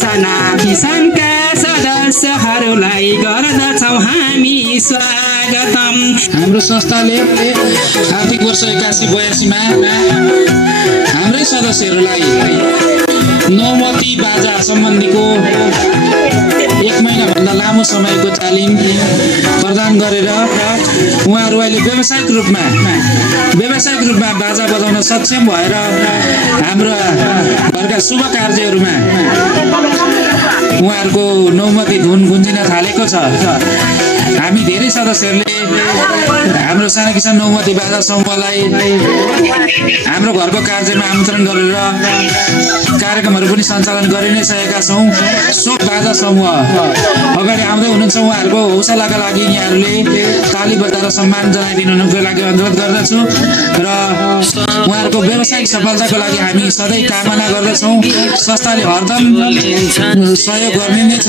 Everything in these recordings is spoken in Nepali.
साना किसानका सदस्यहरूलाई गर्दछौँ हामी स्वागतम। हाम्रो संस्थाले आर्थिक वर्ष 81-82 मा हाम्रै सदस्यहरूलाई नौमती बाजा सम्बन्धीको 1 महिनाभन्दा लामो समयको तालिम प्रदान गरेर उहाँहरू अहिले व्यावसायिक रूपमा बाजा बजाउन सक्षम भएर हाम्रो घरका शुभ कार्यहरूमा उहाँहरूको नौमती धुन गुन्जिन थालेको छ। हामी धेरै सदस्यहरूले हाम्रो साना किसान नौमती बाजा समूहलाई हाम्रो घरको कार्यमा आमन्त्रण गरेर कार्यक्रमहरू पनि सञ्चालन गरि नै सकेका छौँ। सो बाजा समूह अगाडि आउँदै हुनुहुन्छ, उहाँहरूको हौसलाका लागि यहाँहरूले ताली बजाएर सम्मान जनाइदिनुको लागि अनुरोध गर्दछु र उहाँहरूको व्यावसायिक सफलताको लागि हामी सधैँ कामना गर्दछौँ। संस्थाले हरदम सहयोग गर्ने नै छ।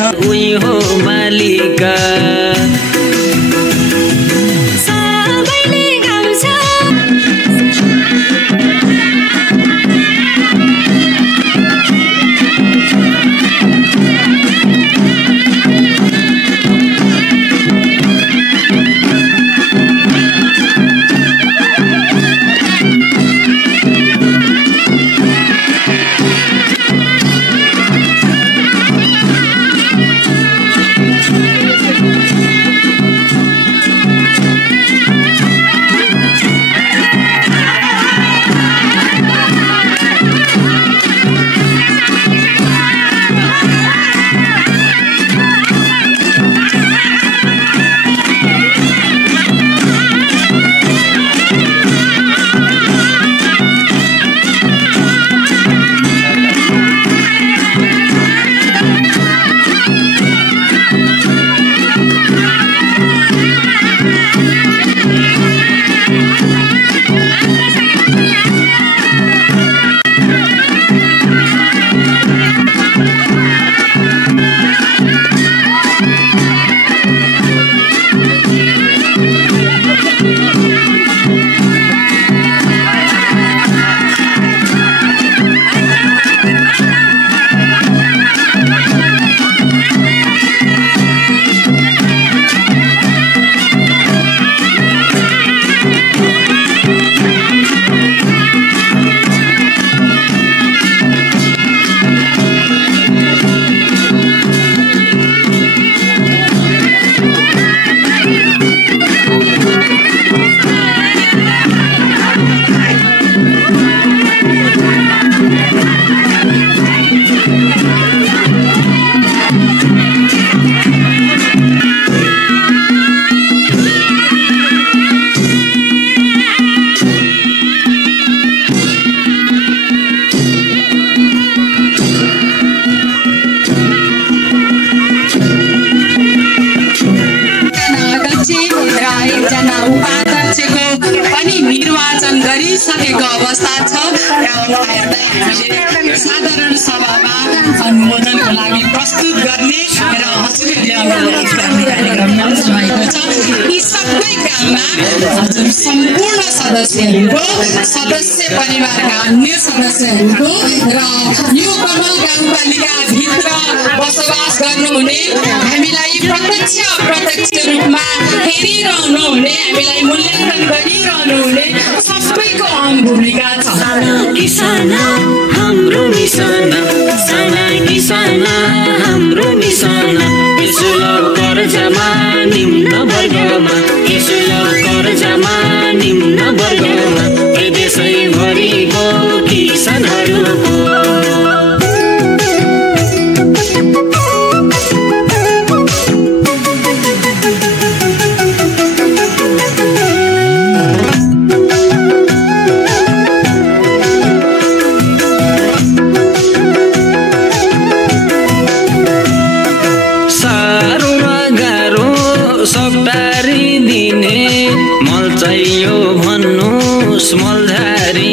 गरिसकेको अवस्था छ। साधारण सभामा अनुमोदनको लागि प्रस्तुत गर्ने र हजुरहरूले अनुमोदन गर्ने कार्यक्रम भएको छ। यी सबै काममा हजुर सम्पूर्ण सदस्यहरूको, सदस्य परिवारका अन्य सदस्यहरूको र यो कमल गाउँपालिका भित्र बसोबास गर्नुहुने, हामीलाई प्रत्यक्ष अप्रत्यक्ष रूपमा हेरिरहनु हुने, हामीलाई मूल्याङ्कन गरिरहनु हुने सबैको अहम भूमिका छ। किसान हाम्रो मिसन, साना किसान हाम्रो मिसन, सुलभ कर्जमा निम्न वर्गमा, सुलभ कर्जमा निम्न वर्गमा, देशैभरिको किसानहरूको मल चाहियो भन्नुस् मलधारी